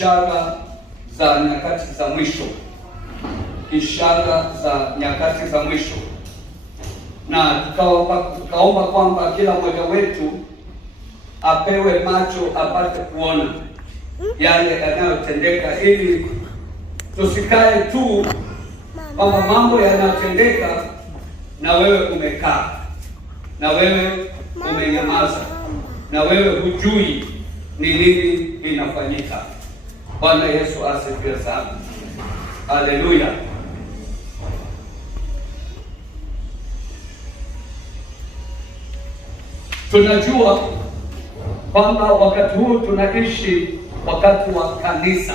ishara za nyakati za mwisho, ishara za nyakati za mwisho, na tukaomba kwamba kila mmoja wetu apewe macho apate kuona yale yanayotendeka, ili tusikae tu kwamba mambo yanatendeka na wewe umekaa, na wewe umenyamaza, na wewe hujui ni nini inafanyika. Bwana Yesu asifiwe sana. Haleluya. Tunajua kwamba wakati huu tunaishi wakati wa kanisa,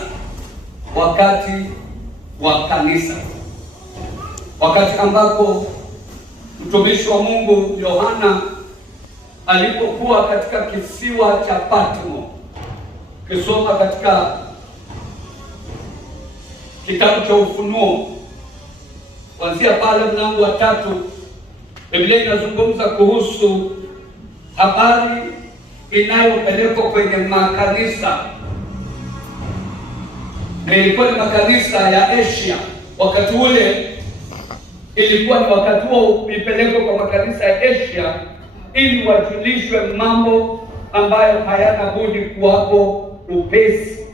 wakati wa kanisa, wakati ambapo mtumishi wa Mungu Yohana alipokuwa katika kisiwa cha Patmo. Kisoma katika kitabu cha Ufunuo kuanzia pale mlango wa 3, Biblia inazungumza kuhusu habari inayopelekwa kwenye makanisa. Na ilikuwa ni makanisa ya Asia. Wakati ule ilikuwa ni wakati huo ipelekwa kwa makanisa ya Asia ili wajulishwe mambo ambayo hayana budi kuwapo upesi,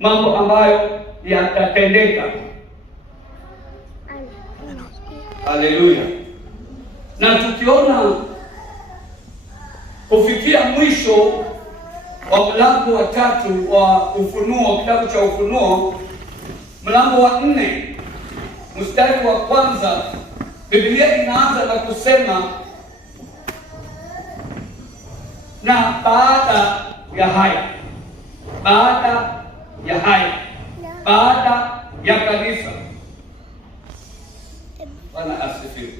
mambo ambayo yatatendeka. Haleluya. Na tukiona kufikia mwisho wa mlango wa 3 wa Ufunuo, kitabu cha Ufunuo mlango wa 4 mstari wa 1, Biblia inaanza na kusema, na baada ya haya, baada ya haya, baada ya kanisa. Bwana asifiwe.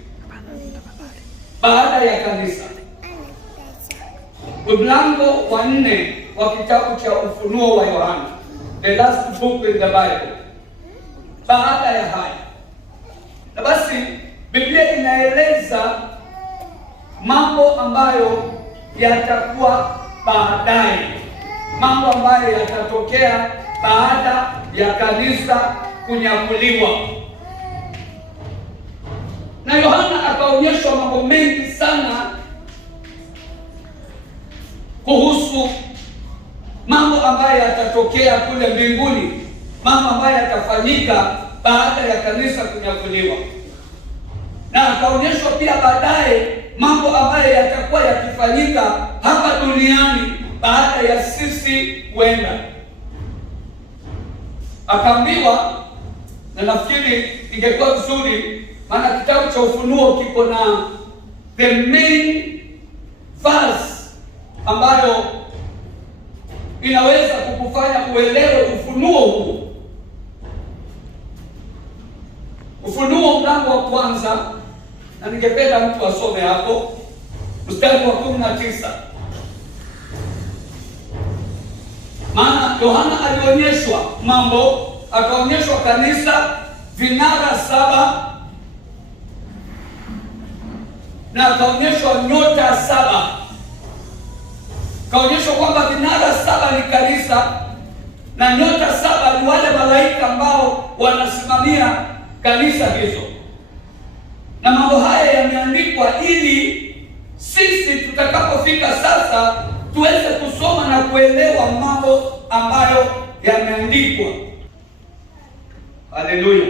Baada ya kanisa. Mlango wa 4 wa kitabu cha Ufunuo wa Yohana, the last book in the Bible. Baada ya haya. Na basi Biblia inaeleza mambo ambayo yatakuwa baadaye, mambo ambayo yatatokea baada ya kanisa kunyakuliwa. Na Yohana akaonyeshwa mambo mengi sana kuhusu mambo ambayo yatatokea kule mbinguni, mambo ambayo yatafanyika baada ya kanisa kunyakuliwa. Na akaonyeshwa pia baadaye mambo ambayo yatakuwa yakifanyika hapa duniani baada ya sisi kwenda. Akaambiwa, na nafikiri ingekuwa vizuri, maana kitabu cha Ufunuo kiko na the main verse ambayo inaweza kukufanya uelewe ufunuo huu. Ufunuo mlango wa 1, na ningependa mtu asome hapo mstari wa 19. Maana Yohana alionyeshwa mambo, akaonyeshwa kanisa, vinara 7, na akaonyeshwa nyota 7. Kaonyeshwa kwamba vinara 7 ni kanisa na nyota 7 ni wale malaika ambao wanasimamia kanisa hizo. Na mambo haya yameandikwa ili sisi tutakapofika sasa tuweze kusoma na kuelewa mambo ambayo yameandikwa. Haleluya.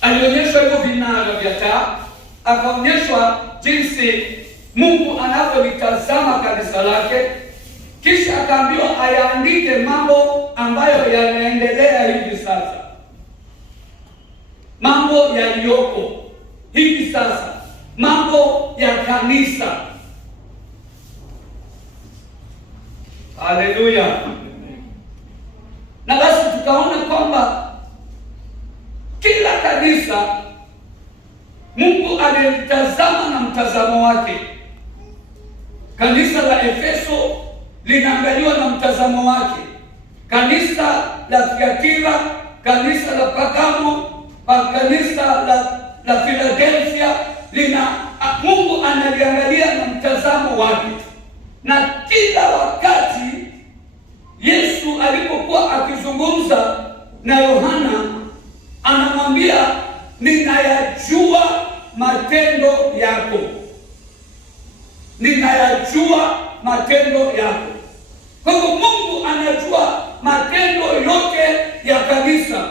Alionyeshwa hivyo vinara vya taa, akaonyeshwa jinsi Mungu anavyolitazama kanisa lake, kisha akaambiwa ayaandike mambo ambayo yanaendelea hivi sasa, mambo yaliyoko hivi sasa, mambo ya kanisa. Haleluya. Na basi tukaona kwamba kila kanisa Mungu alitazama na mtazamo wake. Kanisa la Efeso linaangaliwa na mtazamo wake. Kanisa la Thiatira, kanisa la Pergamo, kanisa la Philadelphia, Mungu analiangalia na mtazamo wake. Na kila wakati Yesu alipokuwa akizungumza na Yohana, anamwambia ninayajua matendo yako, ninayajua matendo yako. Kwa hivyo Mungu anajua matendo yote ya kanisa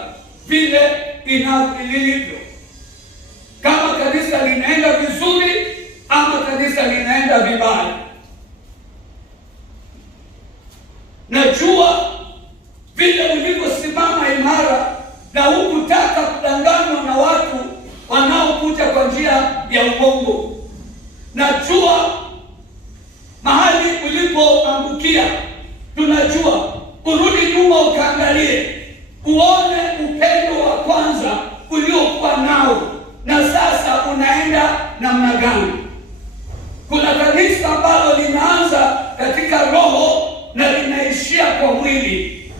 vile lilivyo, kama kanisa linaenda vizuri ama kanisa linaenda vibaya. Najua vile ulivyosimama imara na hukutaka kudanganywa na watu wanaokuja kwa njia ya uongo. Najua mahali ulipoangukia. Tunajua urudi nyuma ukaangalie, uone upendo wa kwanza uliokuwa nao na sasa unaenda namna gani. Kuna kanisa ambalo linaanza katika roho na linaishia kwa mwili,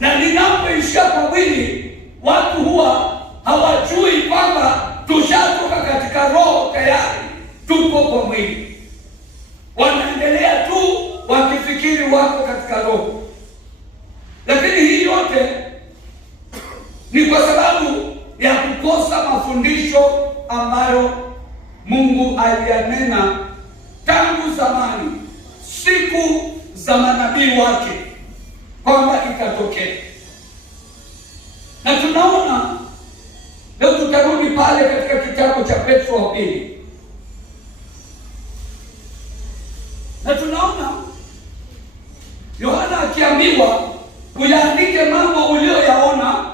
na linapoishia kwa mwili watu huwa hawajui kwamba tushatoka katika roho tayari, tuko kwa mwili. Wanaendelea tu wakifikiri wako katika roho, lakini hii yote ni kwa sababu ya kukosa mafundisho ambayo Mungu aliyanena tangu zamani, siku za manabii wake, kwamba itatokea. Na tunaona leo, tutarudi pale katika kitabu cha Petro wa pili, na tunaona Yohana akiambiwa uyaandike mambo uliyoyaona,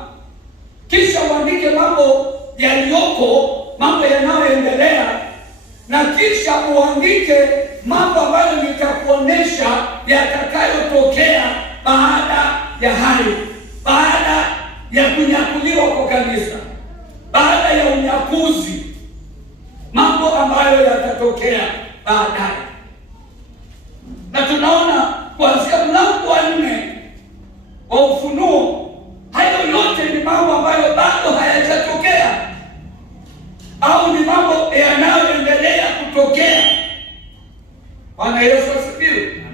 kisha uandike mambo yaliyoko, mambo yanayoendelea, na kisha uandike mambo ambayo nitakuonesha yatakayotokea baada ya hayo, baada ya kunyakuliwa kwa kanisa, baada ya unyakuzi, mambo ambayo yatatokea baadaye. Na tunaona kuanzia mlango wa 4 wa Ufunuo, hayo yote ni mambo ambayo bado hayajatokea au ni mambo yanayoendelea kutokea. Bwana Yesu asifiwe.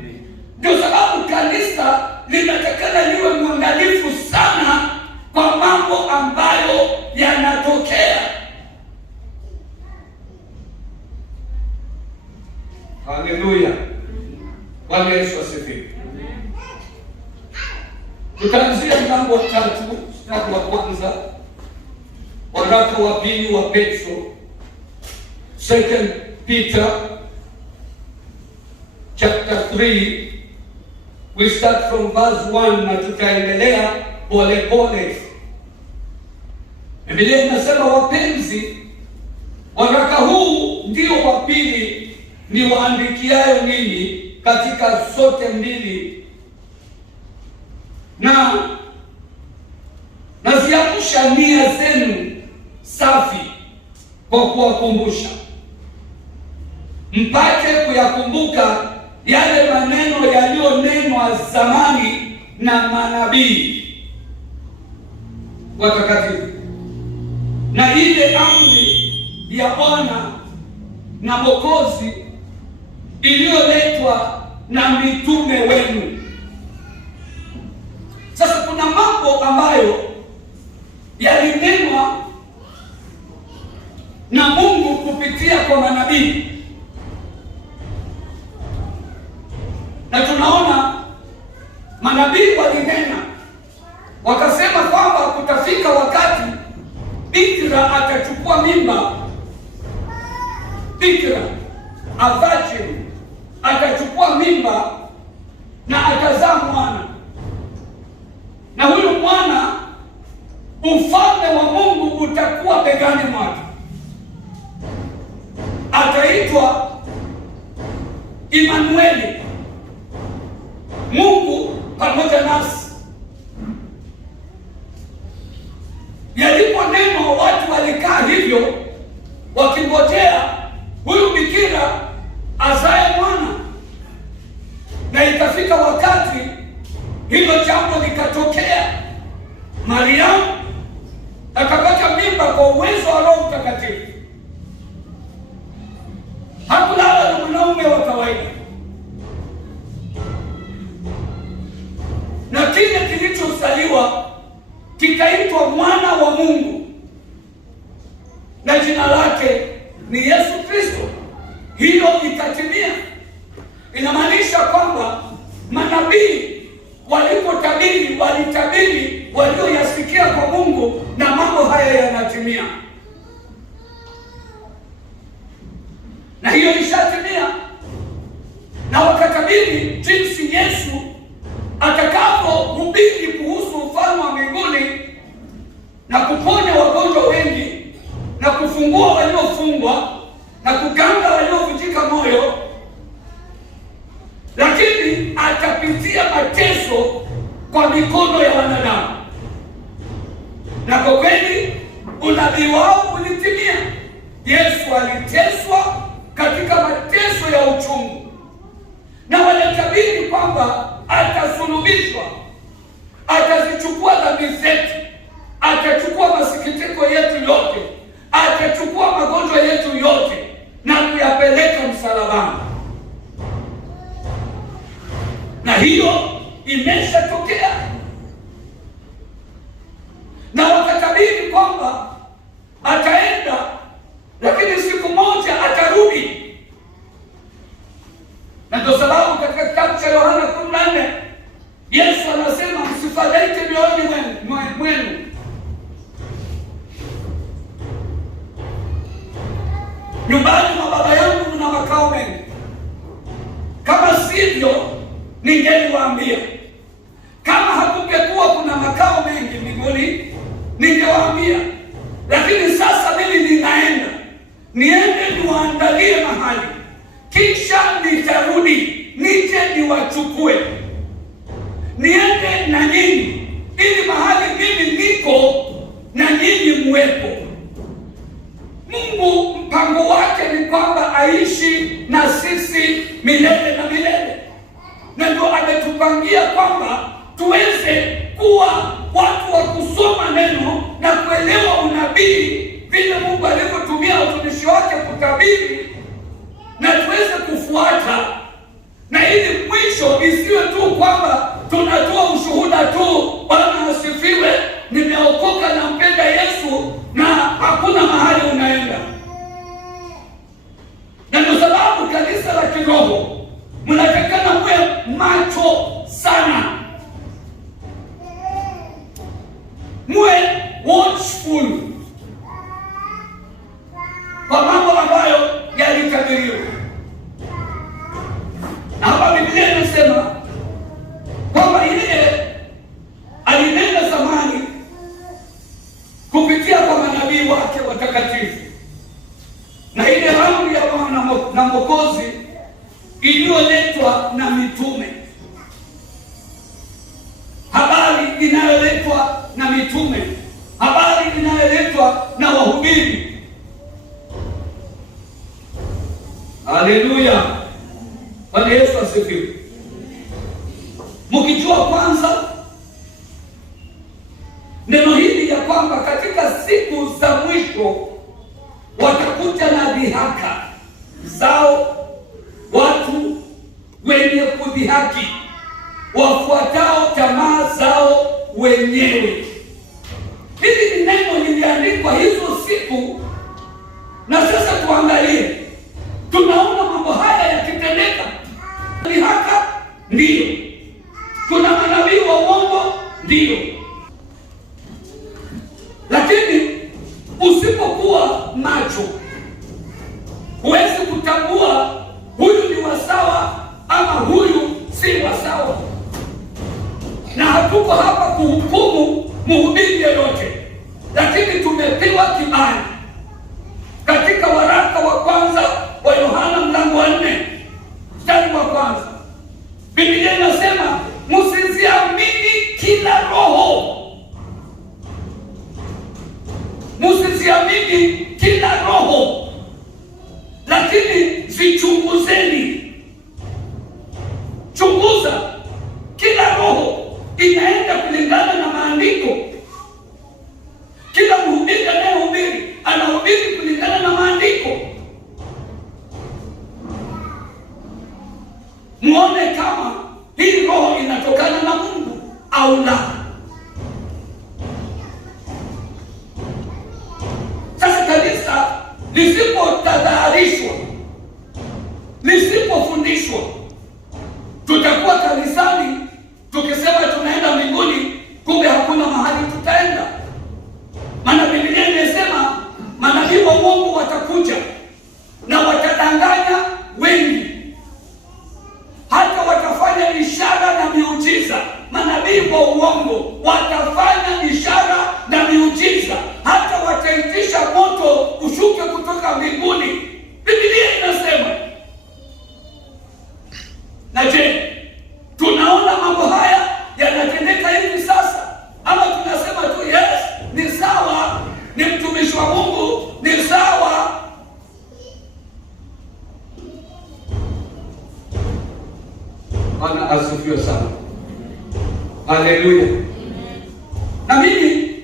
Ndio sababu kanisa linatakana liwe mwangalifu sana kwa mambo ambayo yanatokea. Haleluya. Bwana Yesu asifiwe. Tutaanzia mlango wa 3 mstari wa kwanza, waraka wa pili wa Petro, 2 Peter chapter 3, we start from verse 1 na tutaendelea pole pole. Biblia inasema, wapenzi, waraka huu ndio wa pili ni waandikiayo ninyi katika zote mbili, na naziamsha nia zenu safi kwa kuwakumbusha, mpate kuyakumbuka yale maneno yaliyonenwa zamani na manabii watakatifu, na ile amri ya Bwana na Mwokozi iliyoletwa na mitume wenu. Sasa kuna mambo ambayo yalinenwa na Mungu kupitia kwa manabii, na tunaona manabii walinena wakasema kwamba kutafika wakati bikira atachukua mimba, bikira, a virgin, atachukua mimba na atazaa mwana, na huyu mwana ufalme wa Mungu utakuwa begani mwake. Ataitwa Immanueli, Mungu pamoja nasi. Yalipo neno, watu walikaa hivyo wakingojea huyu bikira azae mwana, na ikafika wakati hilo jambo likatokea. Mariamu akapata mimba kwa uwezo wa Roho Mtakatifu. Hakulala na mwanaume wa kawaida. kikazaliwa kikaitwa mwana wa Mungu, na jina lake ni Yesu Kristo. Hilo ikatimia. Inamaanisha kwamba manabii walipotabiri, walitabiri walioyasikia kwa Mungu, na mambo haya yanatimia, na hiyo ishatimia. Na wakatabiri jinsi Yesu atakapohubiri kuhusu ufalme wa mbinguni na kuponya wagonjwa wengi na kufungua waliofungwa na kuganga waliovunjika moyo, lakini atapitia mateso kwa mikono ya wanadamu. Na kwa kweli unabii wao ulitimia. Yesu aliteswa katika mateso ya uchungu, na walitabiri kwamba atasulubishwa, atazichukua dhambi zetu, atachukua masikitiko yetu yote, atachukua magonjwa yetu yote na kuyapeleka msalabani. Na hiyo imeshatokea. Na wakatabiri kwamba ataenda, lakini siku moja atarudi. Na ndio sababu katika kitabu cha Yohana 14 Yesu anasema, msifadhaike mioyoni mwenu, nyumbani mwa Baba yangu mna makao mengi, kama sivyo ningeliwaambia. Kama hakungekuwa kuna makao mengi mbinguni ningewaambia. Lakini sasa mimi ninaenda, niende niwaandalie mahali, kisha nitarudi nije niwachukue, niende na nyinyi, ili mahali mimi niko na nyinyi muwepo. Mungu mpango wake ni kwamba aishi na sisi milele na milele, na ndio ametupangia kwamba tuweze kuwa watu wa kusoma neno na kuelewa unabii vile Mungu alivyotumia utumishi wake kutabiri, na tuweze kufuata, na ili mwisho isiwe tu kwamba tunatoa ushuhuda tu, Bwana asifiwe, nimeokoka na mpenda Yesu, na hakuna mahali unaenda. Na ndio sababu kanisa la kiroho mnatakana muwe macho sana, muwe watchful kwa mambo ambayo yalitabiriwa. Na hapa Biblia inasema kwamba yeye alinena zamani kupitia kwa manabii wake watakatifu, na ile amri ya Bwana na Mwokozi iliyoletwa na mitume, habari inayoletwa na mitume, habari inayoletwa na wahubiri. Haleluya, Bwana Yesu asifiwe. Mkijua kwanza neno hili ya kwamba katika siku za mwisho watakuja na dhihaka zao, watu wenye kudhihaki, wafuatao tamaa zao wenyewe. Hili ni neno liliandikwa hizo siku, na sasa tuangalie, tunaona mambo haya yakitendeka. Dhihaka ndiyo, kuna manabii wa uongo ndiyo, lakini usipokuwa macho huwezi kutambua huyu ni wasawa ama huyu si wasawa. Na hatuko hapa kuhukumu mhubiri yeyote, lakini tumepewa kibali. Katika waraka wa kwanza wa Yohana mlango wa 4 mstari wa kwanza, Biblia inasema msiziamini kila roho, msiziamini kila roho, lakini zichunguzeni. Chunguza kila roho, inaenda kulingana na maandiko. Kila mhubiri anayehubiri anahubiri kulingana na maandiko. Muone kama hii roho inatokana na Mungu au la. lisipotadharishwa, lisipofundishwa, tutakuwa kanisani tukisema tunaenda mbinguni, kumbe hakuna mahali tutaenda. Maana Biblia imesema manabii wa Mungu watakuja na watadanganya wengi, hata watafanya ishara na miujiza. Manabii wa uongo watafanya ishara na miujiza, hata wataitisha moto ushuke kutoka mbinguni. Biblia inasema. Na je, tunaona mambo haya yanatendeka hivi sasa, ama tunasema tu yes, ni sawa, ni mtumishi wa Mungu, ni sawa? Bwana asifiwe sana. Haleluya. Na mimi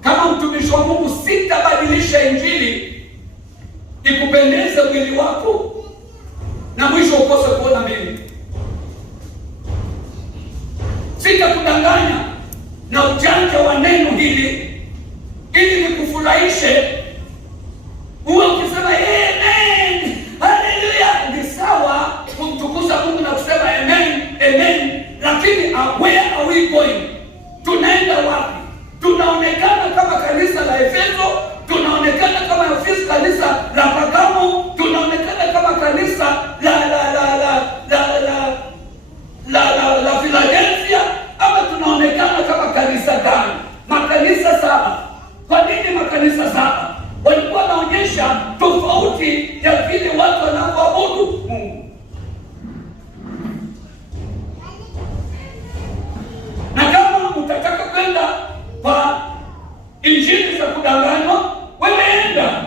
kama mtumishi wa Mungu sitabadilisha injili ikupendeze mwili wako na mwisho ukose kuona mimi. Sitakudanganya na ujanja wa neno hili ili nikufurahishe, uwe ukisema amen, haleluya. Ni sawa kumtukuza Mungu na kusema amen, amen, lakini where are we going? Tunaenda wapi? Tunaonekana kama kanisa la Efeso, tunaonekana kama kanisa la Pergamo, tunaonekana kama kanisa la Philadelphia, ama tunaonekana kama kanisa gani? Makanisa saba. Kwa nini makanisa saba? Walikuwa wanaonyesha tofauti ya vile watu wanavyoabudu Mungu. Na kama utataka kwenda kwa injili za kudanganywa, wewe enda.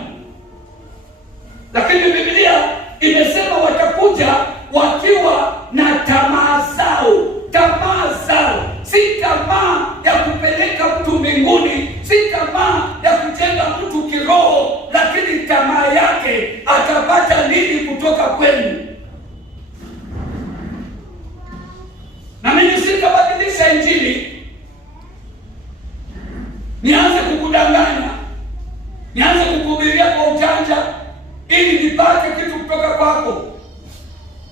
Lakini Biblia imesema watakuja wakiwa na tamaa zao. Tamaa zao si tamaa ya kupeleka mtu mbinguni, si tamaa ya kujenga mtu kiroho, lakini tamaa yake atapata nini kutoka kwenu. Na mimi sitabadilisha injili nianze kukudanganya, nianze kukuhubiria kwa ujanja ili nipate kitu kutoka kwako.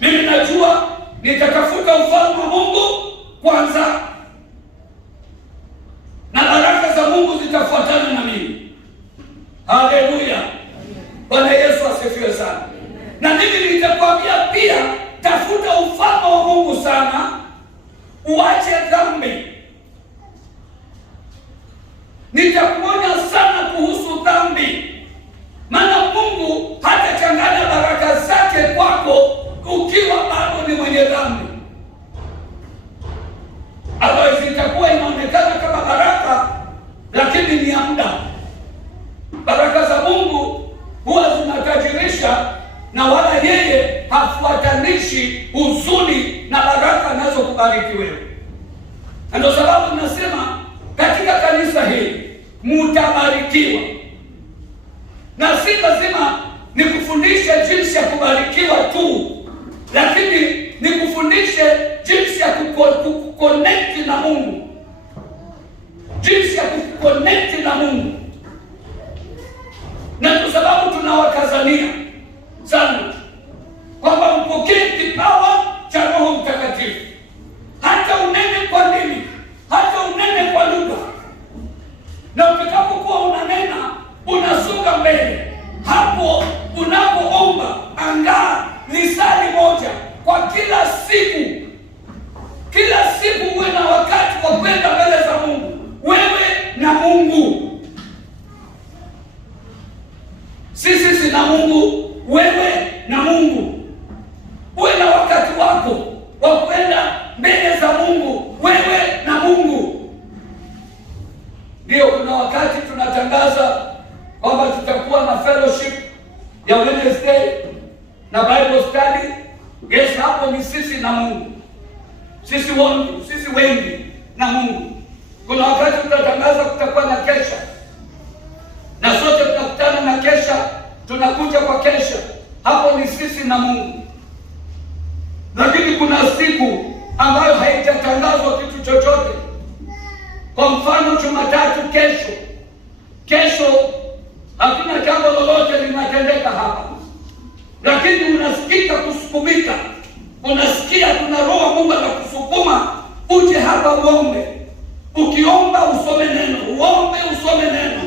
Mimi najua nitatafuta ufalme wa Mungu kwanza, na baraka za Mungu zitafuatana na mimi. Haleluya. Bwana Yesu asifiwe sana. Na mimi nitakwambia pia, tafuta ufalme wa Mungu sana, uache dhambi. Nitakuonya sana kuhusu dhambi, maana Mungu hatachanganya baraka zake kwako ukiwa bado ni mwenye dhambi. Ambayo itakuwa inaonekana kama baraka, lakini ni ya muda. Baraka za Mungu huwa zinatajirisha, na wala yeye hafuatanishi huzuni na baraka anazokubariki wewe. Na ndio sababu nasema katika kanisa hili mutabarikiwa, na si lazima nikufundishe jinsi ya kubarikiwa tu, lakini nikufundishe jinsi ya kuconnect na Mungu, jinsi ya kuconnect na Mungu. Na kwa sababu tunawakazania sana kwamba mpokee kipawa cha Roho Mtakatifu, hata unene kwa nini, hata unene kwa lugha. Na utakapokuwa unanena, unasonga mbele. Hapo unapoomba, angaa lisali moja kwa kila siku. Kila siku uwe na wakati wa kwenda mbele za Mungu, wewe na Mungu. Sisi na Mungu, wewe na Mungu. Uwe na wakati wako wa kwenda mbele za Mungu, wewe na Mungu. Ndio kuna wakati tunatangaza kwamba tutakuwa na fellowship ya Wednesday na Bible study. Yes, hapo ni sisi na Mungu. Sisi wengi na Mungu. Kuna wakati tutatangaza kutakuwa na kesha, na sote tutakutana na kesha, tunakuja kwa kesha. Hapo ni sisi na Mungu. Lakini kuna siku ambayo haitatangazwa kitu chochote. Kwa mfano Jumatatu, kesho hakuna jambo lolote linatangazwa. yanatendeka hapa, lakini unasikika kusukumika, unasikia kuna roho Mungu anakusukuma uje hapa uombe. Ukiomba usome neno, uombe usome neno,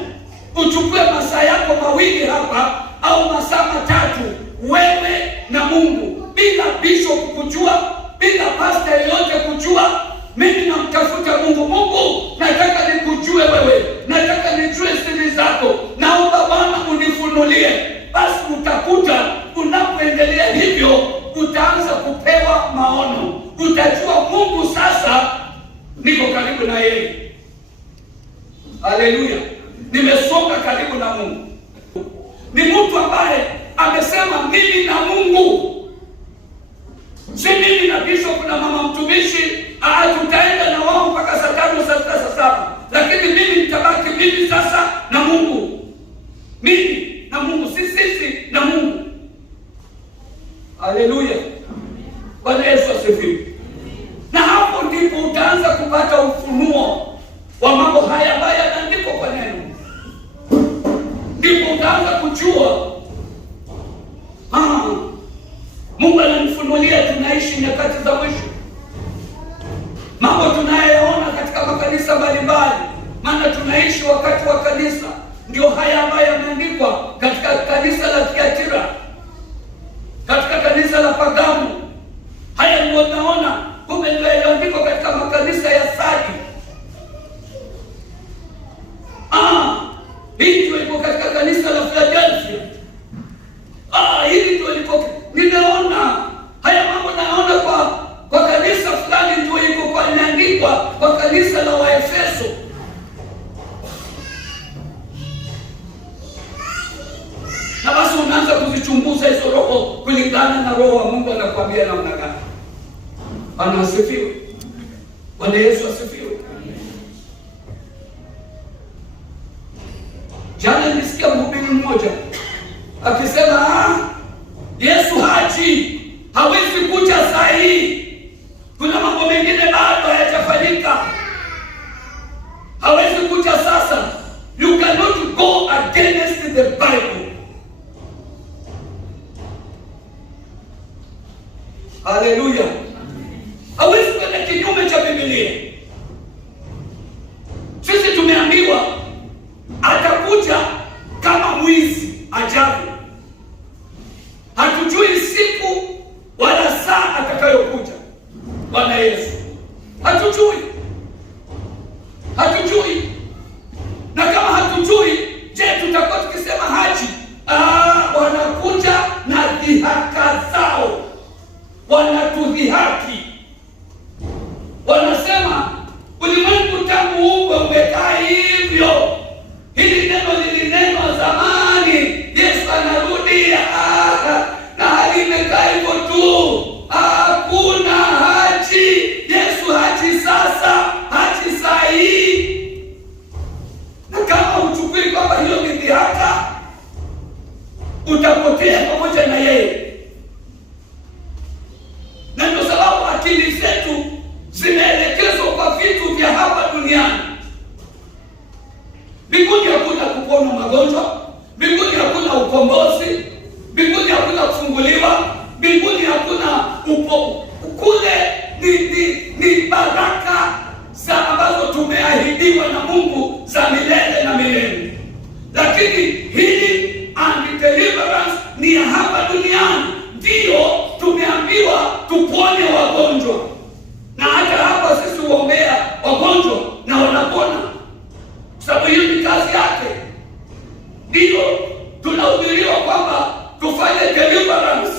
uchukue masaa yako mawili hapa au masaa matatu, wewe na Mungu, bila bishop kujua, bila pastor yeyote kujua. Mimi namtafuta Mungu. Mungu, nataka nikujue wewe, nataka nijue siri zako, naomba Bwana unifunulie. Basi utakuta unapoendelea hivyo, utaanza kupewa maono, utajua Mungu sasa niko karibu na yeye. Haleluya, nimesonga karibu na Mungu. Ni mtu ambaye amesema mimi na Mungu, si mimi na bishop na mama mtumishi. Tutaenda na wao mpaka saa 5 saa 6 saa 7, lakini mimi nitabaki mimi sasa na Mungu, mimi na Mungu, sisi na Mungu. Haleluya, Bwana Yesu asifiwe. Na hapo ndipo utaanza kupata ufunuo wa mambo haya ambayo yanaandikwa kwa neno. Ndipo utaanza kujua Mungu ananifunulia tunaishi nyakati za mwisho. Mambo tunayoona katika makanisa mbalimbali, maana tunaishi wakati wa kanisa, ndio haya ambayo yameandikwa katika kanisa la Thiatira, katika kanisa la Pagamu. Haya ndio tunaona, kumbe ndio yaliandikwa katika makanisa ya Sardi. Hii ndio iko katika kanisa la Philadelphia. Hili ndio liko. Ninaona haya mambo, naona kwa kanisa fulani ndio iko kwa inaandikwa kwa kanisa la Waefeso. Na basi unaanza kuzichunguza hizo roho kulingana na roho wa Mungu anakuambia namna gani. Bwana asifiwe. Bwana Yesu asifiwe. Jana nilisikia mhubiri mmoja akisema Yesu haji, hawezi kuja saa hii, kuna mambo mengine bado hayajafanyika, hawezi kuja sasa. You cannot go against the Bible. Haleluya, hawezi kwenda kinyume cha Biblia. Sisi tumeambiwa atakuja kama mwizi ajabu. Hatujui siku wala saa atakayokuja Bwana Yesu, hatujui. Na kama hatujui, je, tutakuwa tukisema haji? Wanakuja na dhihaka zao, wanatudhihaki, wanasema ulimwengu tangu uumbwe umekaa hivyo. Hili neno lilinenwa zamani, Yesu anarudia, na hali imekaa hivyo tu. Hakuna haji. Yesu haji sasa, haji saa hii. Na kama uchukui kwamba hiyo ni dhihaka, utapotea pamoja na yeye. Na ndio sababu akili zetu zimeelekezwa kwa vitu vya hapa duniani. Mbinguni hakuna kupona magonjwa, mbinguni hakuna ukombozi, mbinguni hakuna kufunguliwa, mbinguni hakuna kule ni baraka za ambazo tumeahidiwa na Mungu za milele na milele. Lakini hili and deliverance ni ya hapa duniani. Ndio tumeambiwa tupone wagonjwa, na hata hapa sisi huombea wagonjwa na wanapona, sababu hiyo ni kazi yake. Ndio tunahubiriwa kwamba tufanye deliverance,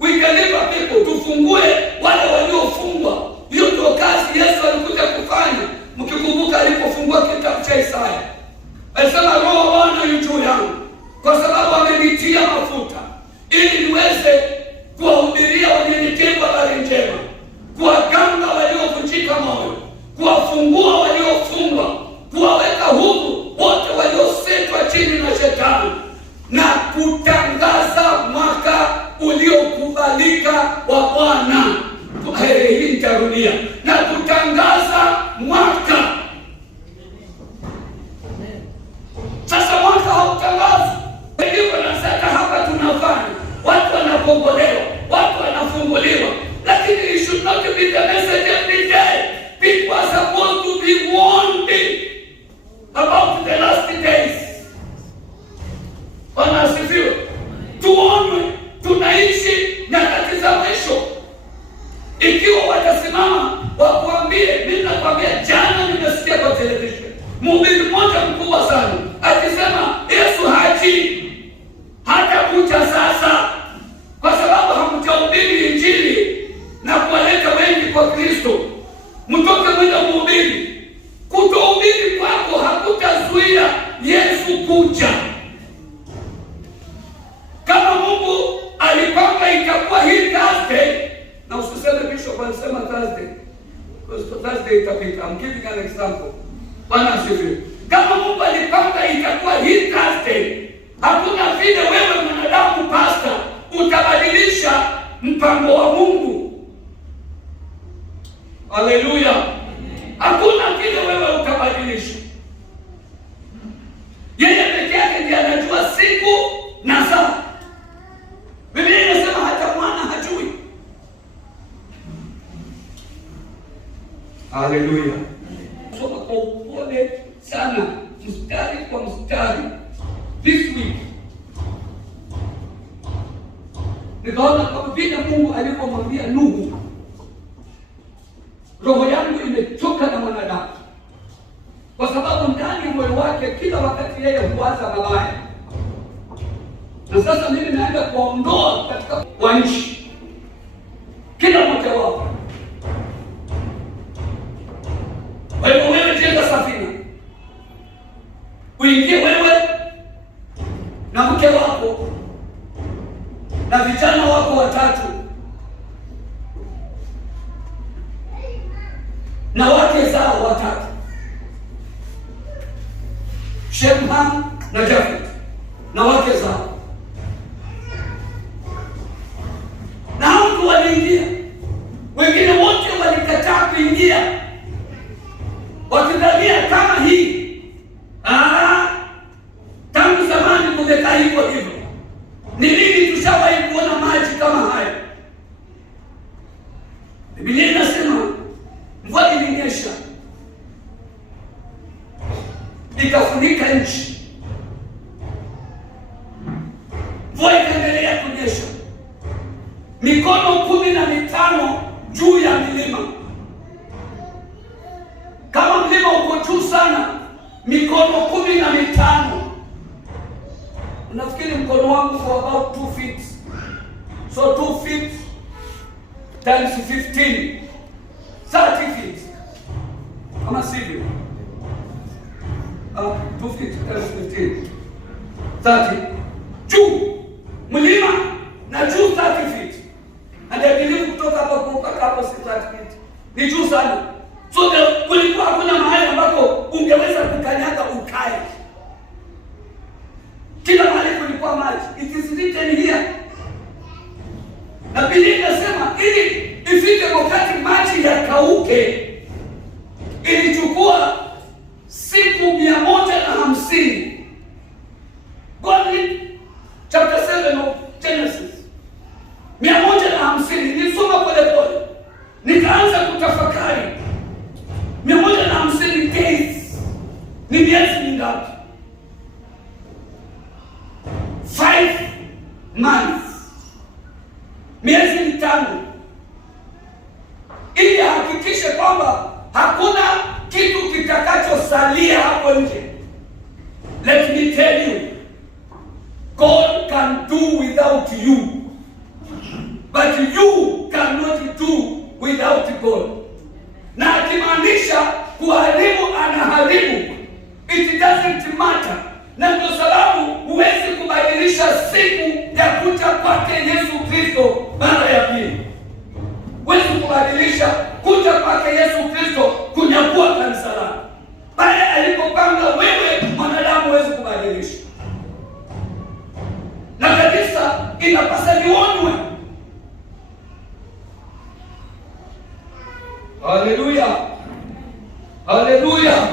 we deliver people, tufungue wale waliofungwa. Hiyo ndio kazi Yesu alikuja kufanya. Mkikumbuka alipofungua kitabu cha Isaya, alisema Roho wa Bwana yu juu yangu, kwa sababu amenitia mafuta ili niweze kuwahubiria wanyenyekevu habari njema, kuwaganga waliovunjika moyo, kuwafungua waliofungwa, kuwaweka huru wote waliosetwa chini na Shetani, na kuja. Kama Mungu alipanga itakuwa hii Thursday, na usiseme Bishop alisema Thursday, because Thursday itapita. I'm giving an example. Bwana asifiwe. Kama Mungu alipanga itakuwa hii Thursday, hakuna vile wewe mwanadamu pastor utabadilisha mpango wa Mungu. Haleluya. Hakuna vile wewe utabadilisha. Yeye pekee yake ndiye anajua siku na saa. Biblia inasema hata mwana hajui. Haleluya. Soma kwa upole sana, mstari kwa mstari. This week nikaona kama vile Mungu alipomwambia Nuhu, roho yangu imechoka na mwanadamu, kwa sababu ndani ya moyo wake kila wakati yeye huwaza mabaya. Na sasa mimi naenda kuondoa katika wanchi kila mmoja wao. Kwa hivyo wewe jenga safina, uingie wewe na mke wako na vijana wako 3 na wake zao 3, Shem, Ham na Jafet na wake zao. Na hao waliingia, wengine wote walikataa kuingia, wakidhania kama hii tangu zamani kumekaa hivyo hivyo. Ni lini tushawahi kuona maji kama haya? Biblia inasema mvua ilinyesha ikafunika nchi, mvua ikaendelea kunyesha mikono 15 juu ya milima. Kama mlima uko juu sana, mikono 15. Unafikiri mkono wangu for about 2 feet, so 2 feet times 15, 30 feet, kama sivyo 2 feet times 15, 30 juu mlima na juu 30 feet. And I believe kutoka hapo kupaka hapo 30 feet ni juu sana. So kulikuwa hakuna mahali ambapo ungeweza kukanyaga ukae. Kila mahali kulikuwa maji. It is written here. Na Biblia inasema ili ifike wakati maji yakauke, ilichukua siku 150. God chapter 7 of Genesis. 150. Nilisoma pole pole, nikaanza kutafakari 150 days ni miezi mingapi? 5 months, miezi 5, ili hakikishe kwamba hakuna kitu kitakachosalia hapo nje. Let me tell you, God can do without you, but you cannot do without God. Na akimaanisha kuharibu, anaharibu. It doesn't matter. Na ndio sababu huwezi kubadilisha siku ya kuja kwake Yesu Kristo mara ya pili. Huwezi kubadilisha kuja kwake Yesu Kristo kunyakua kanisa lake. Pale alipopanga wewe mwanadamu huwezi kubadilisha. Na kanisa inapasa lionwe. Haleluya. Haleluya.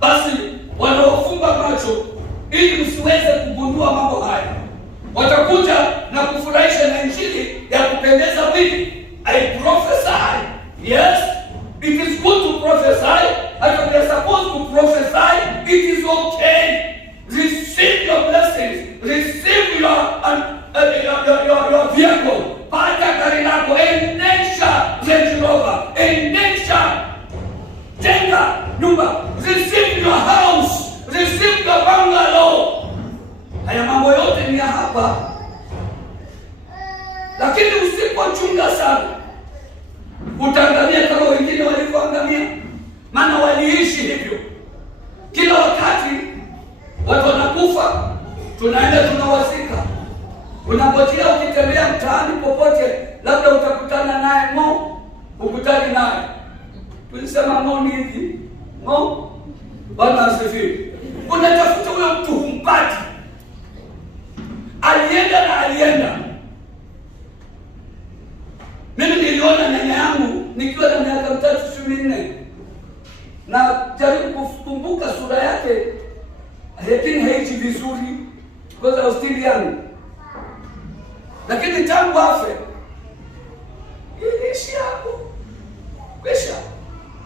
Basi wanaofumba macho ili msiweze kugundua mambo haya, watakuja na kufurahisha na injili ya kupendeza vipi? I prophesy. Yes, it is good to prophesy. And we are supposed to prophesy. It is okay. Receive your blessings. Receive your vehicle. Pata gari lako, endesha Range Rover, endesha, jenga nyumba, receive your house, receive your bungalow. Haya mambo yote ni hapa. Lakini usipochunga sana, utaangamia kama wengine walivyoangamia. Maana waliishi hivyo. Kila wakati tunaenda tunawasika. Unangojea ukitembea mtaani popote, labda utakutana naye ukutani naye. Tulisema ni hivi. Bwana asifiwe. Unatafuta huyo mtu humpati. Alienda. Mimi niliona nyanya yangu nikiwa na miaka 3-4. Na jaribu kukumbuka sura yake, lakini haiji vizuri kwa sababu stili yangu. Lakini tangu afe ishi hapo. Kesha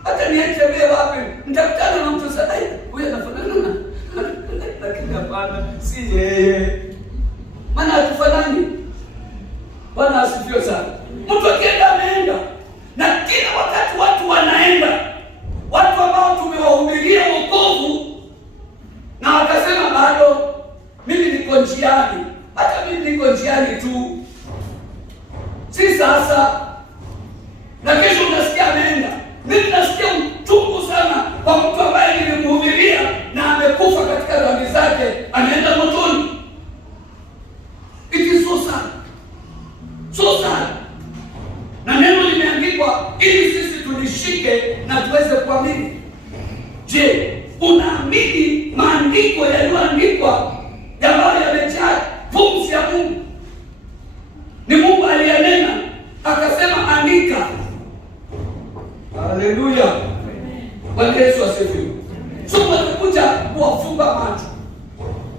hata nietembee wapi, nitakutana na mtu sasa, huyu anafanana na lakini hapana, si yeye. Maana hatufanani. Bwana asifiwe sana. Mtu akienda ameenda. Na kila wakati watu wanaenda. Watu ambao tumewahubiria wokovu na wakasema bado mimi niko njiani. Hata mimi niko njiani tu. Si sasa. Na kesho unasikia ameenda. Mimi nasikia uchungu sana kwa mtu ambaye nilimhubiria na amekufa katika dhambi zake, ameenda motoni. It is so sad. So sad. Na neno limeandikwa ili sisi tulishike na tuweze kuamini. Je, unaamini maandiko yaliyoandikwa ambayo yamejaa pumzi ya Mungu? Ni Mungu aliyenena akasema andika. Haleluya. Bwana Yesu asifiwe. Sio kuja kuwafunga macho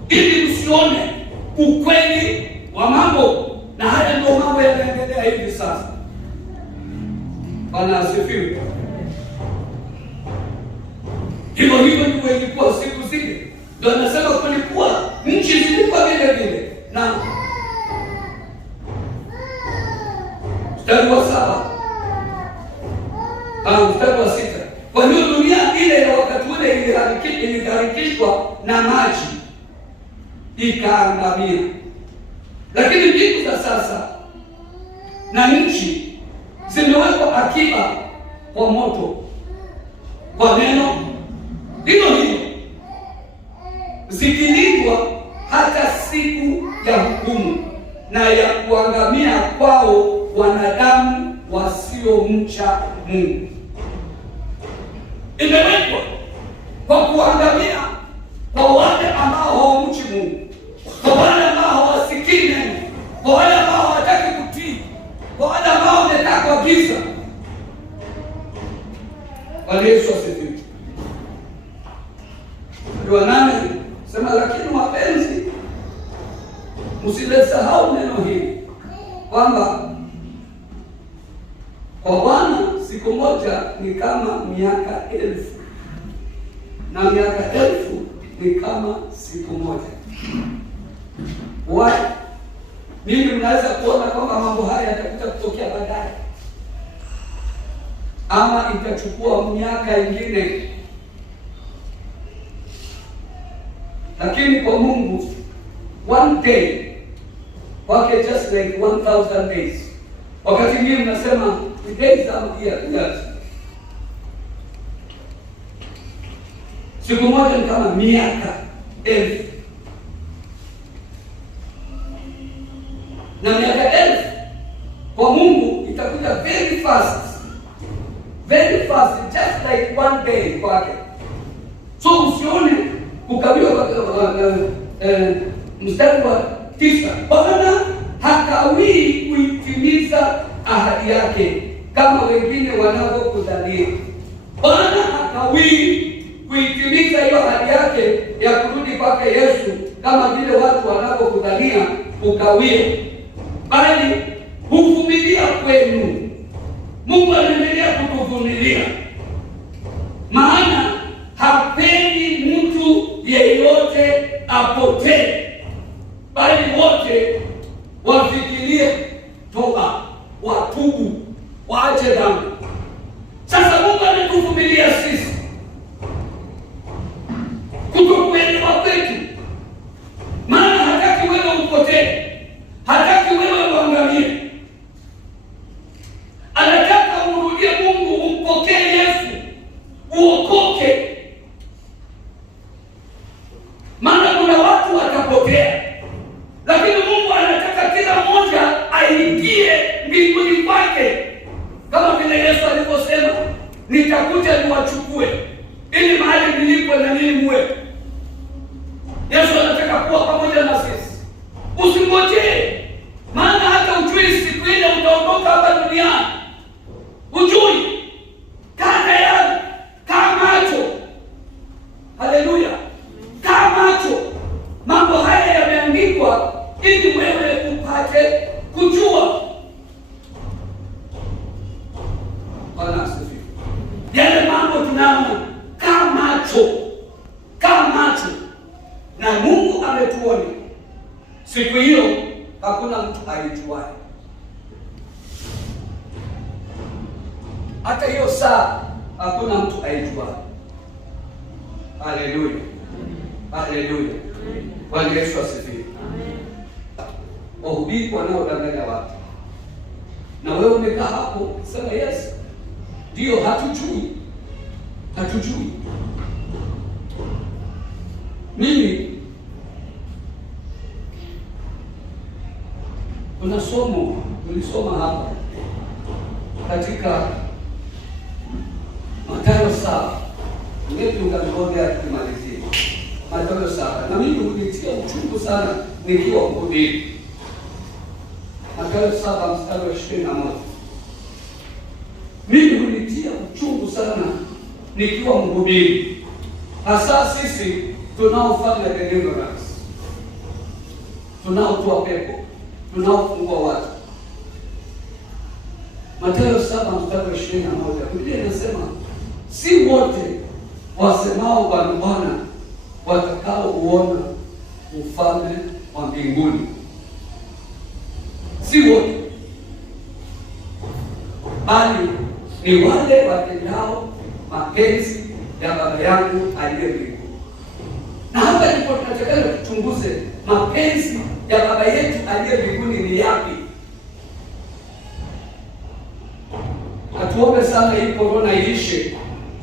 ili msione ukweli wa mambo, na haya ndio mambo yanaendelea hivi sasa. Bwana asifiwe. Hivyo ndivyo ilikuwa siku zile. Ndio anasema kulikuwa nchi zilikuwa vile vile. Na mstari wa 7 mstari wa 6. Kwa hiyo dunia ile ya wakati ule iliharikishwa na maji ikaangamia. Lakini mbingu za sasa na nchi zimewekwa akiba kwa moto, kwa neno hilo hilo, zikilindwa hata siku ya hukumu na ya kuangamia kwao wanadamu wasiomcha Mungu. Imewekwa kwa kuangamia kwa wale ambao hawamchi Mungu, kwa wale ambao hawasikii neno, kwa wale ambao hawataki kutii, kwa wale ambao wamekaa kwa giza. Bwana Yesu asifiwe. Ndio nani sema, lakini wapenzi, msisahau neno hili kwamba kwa Bwana siku moja ni kama miaka 1000 na miaka 1000 ni kama siku moja. Why? Mimi mnaweza kuona kwamba mambo haya yatakuja kutokea baadaye, ama itachukua miaka ingine, lakini kwa Mungu one day wake just like 1000 days. Wakati mwingine mnasema days are years. Siku moja ni kama miaka 1000. Na miaka 1000 kwa Mungu itakuja very fast. Very fast, just like one day kwake. So usione kukawiwa mstari wa 9. Bwana hakawii kuitimiza ahadi yake kama wengine wanavyokudhania. Bwana hakawii kuitimiza hiyo ahadi yake ya kurudi kwake Yesu kama vile watu wanavyokudhania ukawie, bali huvumilia kwenu. Mungu anaendelea kukuvumilia, maana hapendi mtu yeyote apotee, bali wote wafikirie toba, watubu, waache dhambi. Sasa Mungu anatuvumilia sisi kutokuelewa kwetu, maana hataki wewe upotee, hataki wewe uangamie. Anataka umrudie Mungu, umpokee Yesu, uokoke. Maana kuna watu watapotea duniani nilipo na nini muwe. Yesu anataka kuwa pamoja na sisi. Usingojee, maana hata ujui siku ile utaondoka hapa duniani. Ujui. Kaa tayari, kaa macho. Haleluya. Kaa macho. Mambo haya yameandikwa ili wewe upate kujua. Bwana asifiwe. Yale mambo tunaona, kaa macho. Kaa macho. Na Mungu ametuona. Siku hiyo hakuna mtu aijuaye. Hata hiyo saa hakuna mtu aijuaye. Haleluya. Haleluya. Bwana Yesu asifiwe. Wahubiri wanaodanganya watu. Na wewe umekaa hapo sema yes. Ndio hatujui. Hatujui. Mimi kuna somo tulisoma hapa katika Mathayo 7. Ndio ungangoja tukimalizie. Mathayo 7. Na mimi nilitia uchungu sana nikiwa mhubiri. Mathayo 7 mstari wa 21. Mimi nilitia uchungu sana nikiwa mhubiri. Hasa sisi tunaofanya deliverance. Tunaotoa pepo. Tunaofungua watu. Mathayo 7 mstari wa 21. Biblia inasema si wote wasemao Bwana Bwana watakao uona ufalme wa mbinguni. Si wote, bali ni wale watendao mapenzi ya Baba yangu aliye mbinguni. Na hapa ndipo tunataka tuchunguze mapenzi ya Baba yetu aliye mbinguni ni yapi. Atuombe sana hii corona iishe,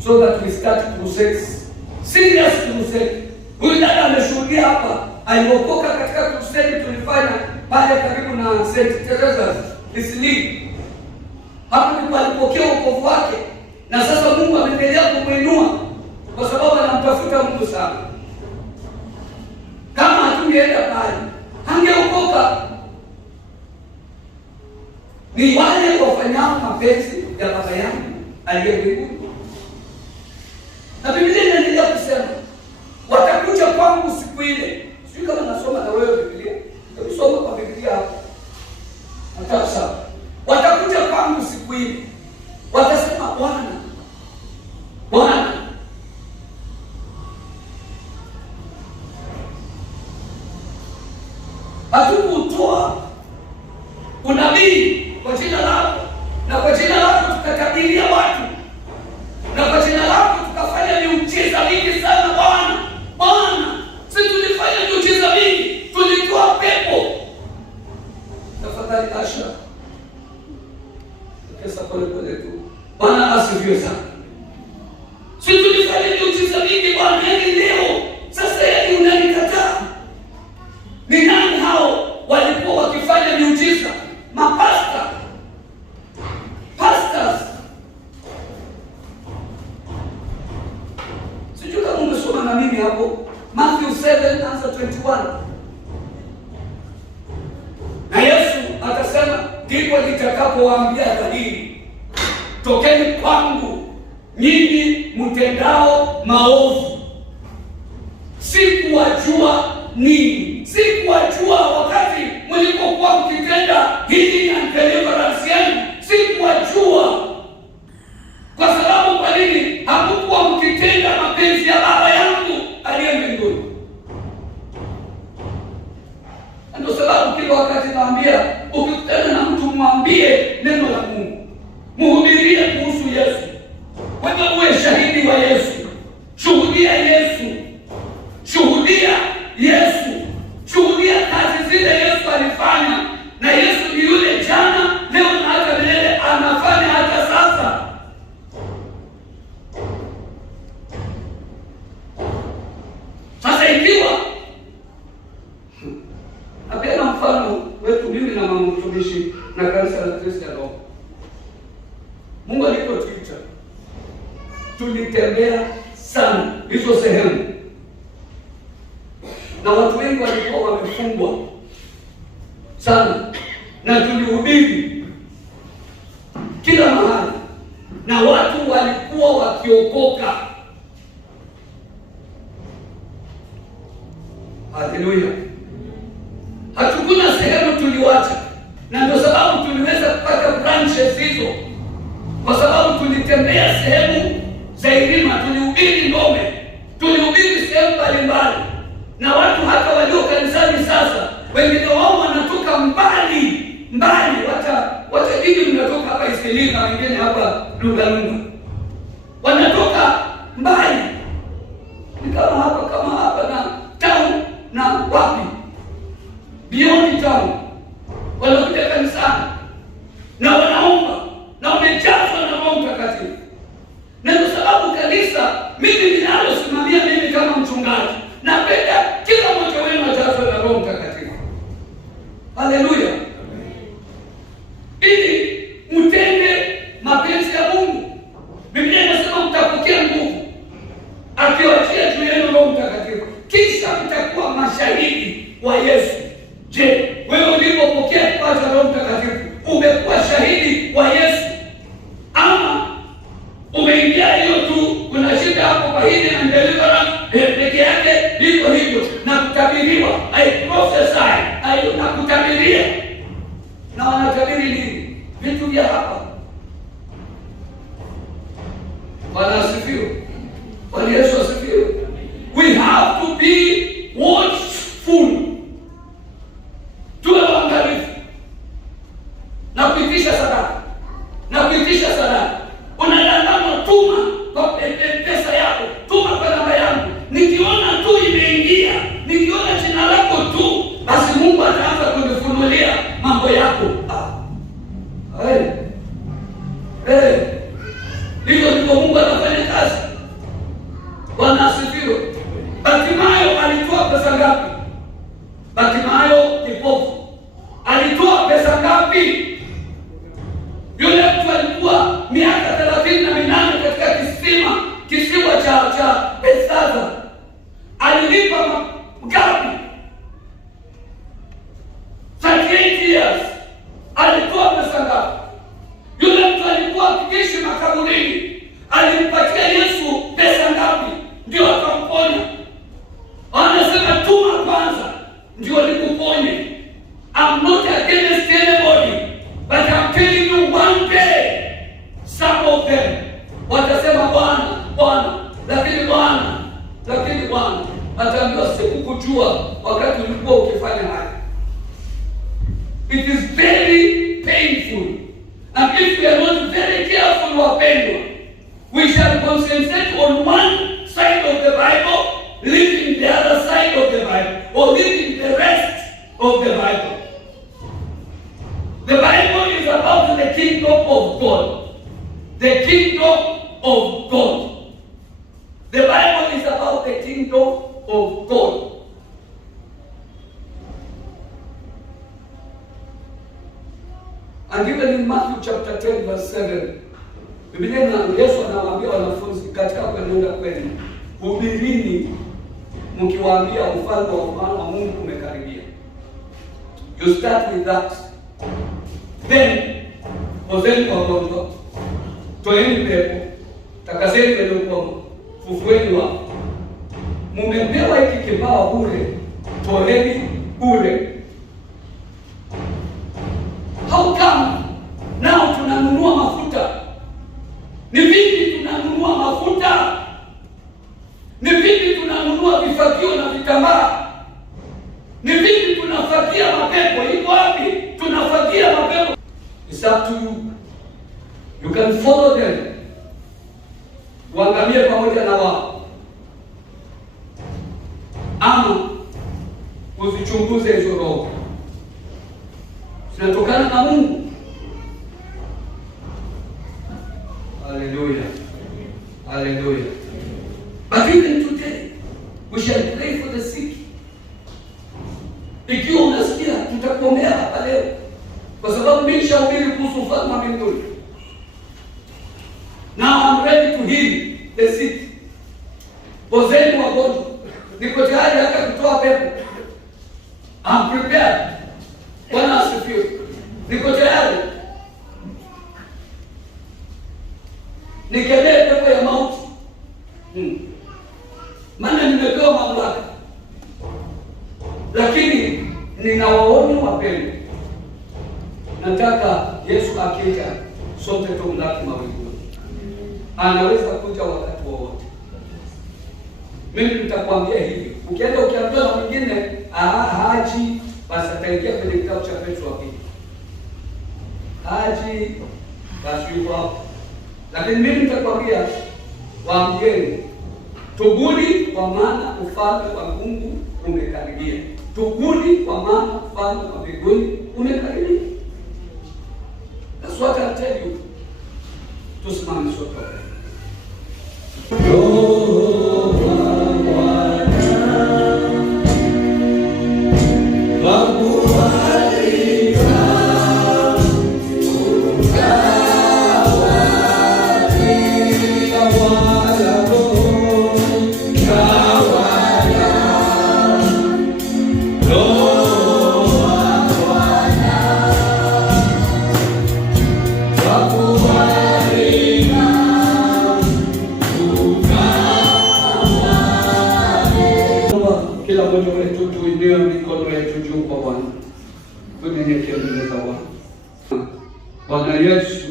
so that we start crusades. Serious crusade. Huyu dada ameshuhudia hapa, aliokoka katika crusade tulifanya pale karibu na St. Teresa's Isli. Hapo ndipo alipokea wokovu wake, na sasa Mungu ameendelea kumuinua kwa sababu anamtafuta Mungu sana. Kama hatungeenda pale, hangeokoka. Ni wale wafanyao mapenzi ya Baba yangu aliye mbinguni. Na Biblia inaendelea kusema watakuja kwangu siku ile. Sio kama nasoma na wewe Biblia. Nisoma kwa Biblia hapo. Mathayo 7. Watakuja kwangu siku ile. Watasema Bwana, Bwana, hatukutoa unabii kwa jina lako, na kwa jina lako tukatabiria watu, na kwa jina lako tukafanya miujiza mingi sana Bwana. Bwana, sisi tulifanya miujiza mingi, tulitoa pepo. Tafadhali Asha, kesa pole pole tu. Bwana asifiwe sana. Sisi tulifanya miujiza mingi Bwana, yani leo sasa yeye unanikataa. Ni nani hao walikuwa wakifanya miujiza? Mapasta. Pastors. Sijui kama umesoma na mimi hapo Matthew 7:21. Na Yesu akasema ndipo nitakapowaambia dhahiri, tokeni kwangu nyinyi mtendao maovu. Sikuwajua ninyi. Sikuwajua wakati mlipokuwa mkitenda hili na deliverance yenu. Sikuwajua. Kwa sababu kwa nini? Hakukuwa mkitenda mapenzi ya Baba yangu aliye mbinguni. Ndio sababu kila wakati naambia ukikutana na mtu mwambie neno la Mungu. Mhubirie kuhusu Yesu. Wewe uwe shahidi wa Yesu. Shuhudia Yesu. Shuhudia Yesu. Shuhudia kazi zile Yesu alifanya. Na Yesu ni yule jana, leo na hata milele, anafanya hata sasa. sana hizo sehemu, na watu wengi walikuwa wamefungwa sana, na tulihubiri kila mahali na watu walikuwa wakiokoka. Haleluya! Hatukuna sehemu tuliwacha, na ndio sababu tuliweza kupata branches hizo, kwa sababu tulitembea sehemu za Irima, tulihubiri Ngome, tulihubiri sehemu mbalimbali, na watu hata walio kanisani sasa, wengine wao wanatoka mbali mbali, watajiji mnatoka hapa Isilika, wengine hapa Lungalunga, wanatoka mbali, ni kama hapa na town na wapi beyond town, wanakuja kanisani na wanaomba na wamejazwa na Roho Mtakatifu. Na ndio sababu kanisa mimi ninalosimamia, mimi kama mchungaji, napenda kila mmoja wenu ajazwe na Roho Mtakatifu. Haleluya! Ili mtende mapenzi ya Mungu. Biblia inasema mtapokea nguvu akiwachia juu yenu Roho Mtakatifu, kisha mtakuwa mashahidi wa Yesu. Je, wewe ulipopokea kipawa cha Roho Mtakatifu umekuwa shahidi wa Yesu, ama umeingia hiyo tu unashinda hapo kwa hili na deliverance peke yake liko hivyo na kutabiriwa? I prophesy, na kutabiria, na wanatabiri nini? Vitu vya hapa. Bwana asifiwe. Bwana Yesu asifiwe. We have to be watchful, tuwe waangalifu na kuitisha sadaka Unadanganywa, tuma kwa pesa yako, tuma kwa namba yangu. Nikiona tu imeingia, nikiona jina lako tu, basi Mungu ataanza kunifunulia mambo yako. Hivyo ndivyo Mungu anafanya kazi. Bwana asifiwe. Bartimayo alitoa pesa ngapi? Bartimayo kipofu alitoa pesa ngapi? Yule mtu alikuwa miaka 38 katika kisiwa cha Bethsaida, alilipa ngapi? 38 years. Alitoa pesa ngapi? Yule mtu alikuwa akiishi makaburini, alimpatia Yesu pesa ngapi ndio akamponya? Anasema tuma kwanza ndio nikuponye. I'm not against anybody, but I'm telling you one day some of them watasema Bwana, lakini Bwana ataambiwa sikukujua wakati ulikuwa ukifanya haya. It is very painful, and if we are not very careful, wapendwa, we shall concentrate on one side of the Bible, leaving the other side of the Bible, or leaving the rest of the Bible. The Bible is about the kingdom of God. The kingdom of God. The Bible is about the kingdom of God. And even in Matthew chapter 10 verse 7, Biblia Yesu anawaambia wanafunzi katika kwenda kwenu, hubirini mkiwaambia ufalme wa Mungu umekaribia. You start with that. Then, pozeni wagonjwa, toeni pepo, takaseni wenye ukoma, fufueni wafu. Mumepewa hiki kipawa bure, toeni bure. How come now tunanunua mafuta? Ni vipi tunanunua mafuta? Ni vipi tunanunua vifagio na vitambaa? Ni vipi tunafagia mapepo? Iko wapi tunafagia mapepo? It's up to you. You can follow them, uangamie pamoja na wao, ama uzichunguze hizo roho zinatokana na Mungu. Hallelujah. Hallelujah. But even today we shall pray for the sick. Ikiwa unasikia tutakuombea hapa leo, kwa sababu mimi nishahubiri kuhusu ufalme wa mbinguni. Now I'm ready to heal the sick. pozeni wagonjwa, niko tayari hata kutoa pepo. I'm prepared. Bwana asifiwe. Niko tayari nikemee pepo ya mauti, maana nimepewa mamlaka. Lakini ninawaona wapendwa, nataka Yesu akija sote tumlaki mawinguni. Anaweza kuja wakati wowote. Mimi nitakwambia hivi, ukienda ukiambia na mwingine haji, basi ataingia kwenye kitabu cha Petro wa pili. Haji basi yuko hapo. Lakini mimi nitakwambia, waambieni, tubuni kwa maana ufalme wa Mungu umekaribia. Tubuni kwa maana ufalme wa mbinguni umekaribia. That's what I tell you. Tusimame sote. Kila mmoja wetu tuinue mikono yetu juu kwa Bwana. Tunyenyekee mbele za Bwana. Bwana Yesu,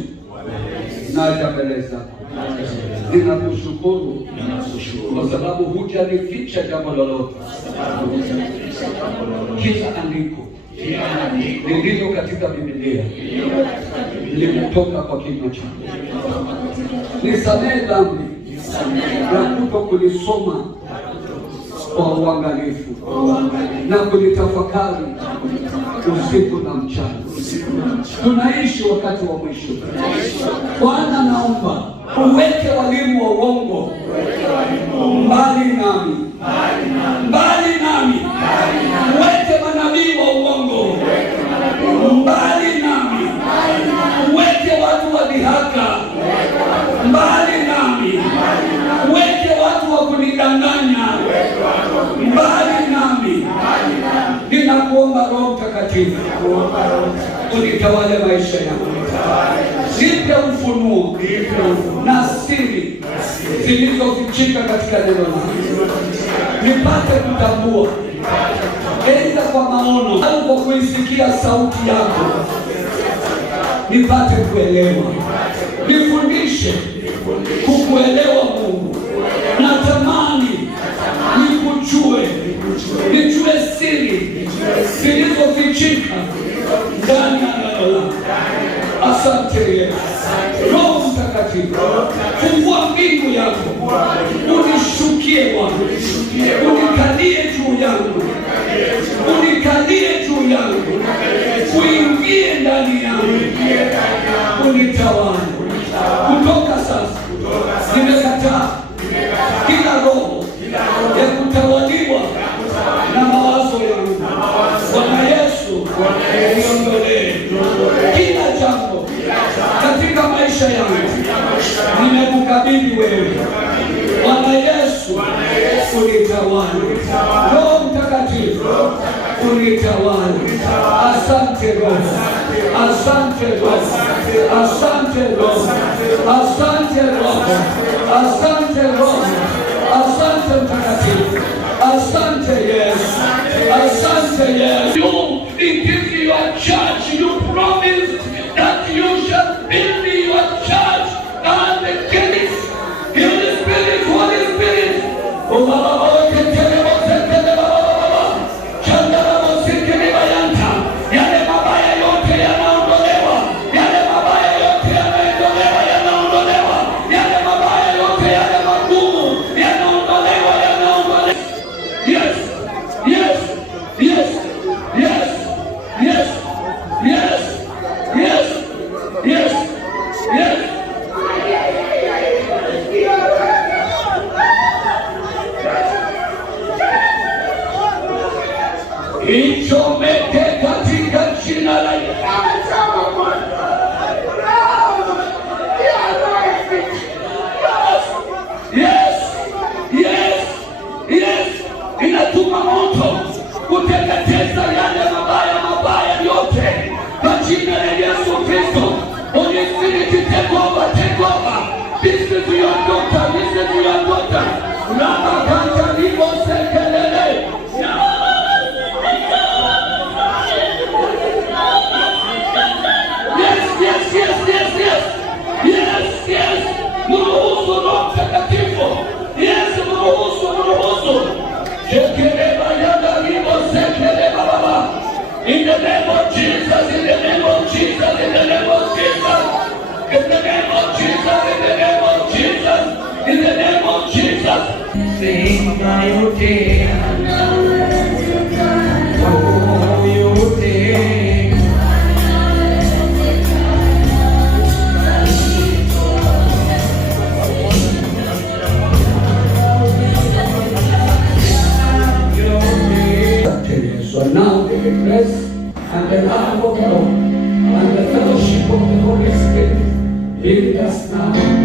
naja mbele zako. Ninakushukuru kwa sababu hujanificha jambo lolote. Kila andiko lililo katika Biblia limetoka kwa kinywa chako. Nisamehe dhambi na kuto kulisoma kwa uangalifu na kulitafakari usiku na mchana. Tunaishi wakati wa mwisho. Bwana, naomba uweke walimu wa uongo mbali nami, mbali nami. Uweke manabii wa uongo mbali nami. Uweke watu wa dhihaka mbali nami. Uweke watu wa kunidanganya mbali nami. Ninakuomba Roho Mtakatifu unitawale maisha yangu. Nipe ufunuo na siri zilizofichika katika neno lako, nipate kutambua, aidha kwa maono au kwa kuisikia sauti yako, nipate kuelewa. Nifundishe kukuelewa Mungu. Natamani nikujue, nijue siri zilizofichika ndani ya neno lako. Asante Yesu. Roho Mtakatifu, fungua mbingu yako, unishukie Bwana, unikalie juu yangu, unikalie juu yangu, uingie ndani yangu, unitawale. Kutoka sasa nimekataa kila roho ya kutawaliwa na mawazo yangu. Bwana Yesu, niondolee kila jambo katika maisha yangu, nimekukabidhi wewe. Bwana Yesu, unitawale. Roho Mtakatifu, unitawale. Asante Roho, asante Roho, asante Roho, asante Roho, asante Roho, asante Mtakatifu, asante Yesu, asante Yesu. It is your church. You promised that you shall build your church and the gates. Holy Spirit, Holy Spirit. Oh, Baba, yale mabaya yote yanaondolewa, yale mabaya yote yanaondolewa, yanaondolewa, yale mabaya yote, yale magumu yanaondolewa, yanaondolewa. Yes, yes, yes, yes, yes, yes, yes, yes, yes. Ichomeke katika jina la Yesu. Yes, yes, yes. kuteketeza yale mabaya yote kwa jina la Yesu Kristo. Holy Spirit, take over, take over. This is your daughter, this is your daughter. Rama kanta libo sekelele. Yes. Mruhusu Roho Mtakatifu. Yes, mruhusu. Shekeleba yada libo sekeleba baba. In the name of Jesus, in the name of Jesus, in the name of Jesus. In the name of Jesus, in the name of Jesus, in the name of Jesus. Sing my day. Oh, your day. So now the grace and the love of God and the fellowship of the Holy Spirit be with us now.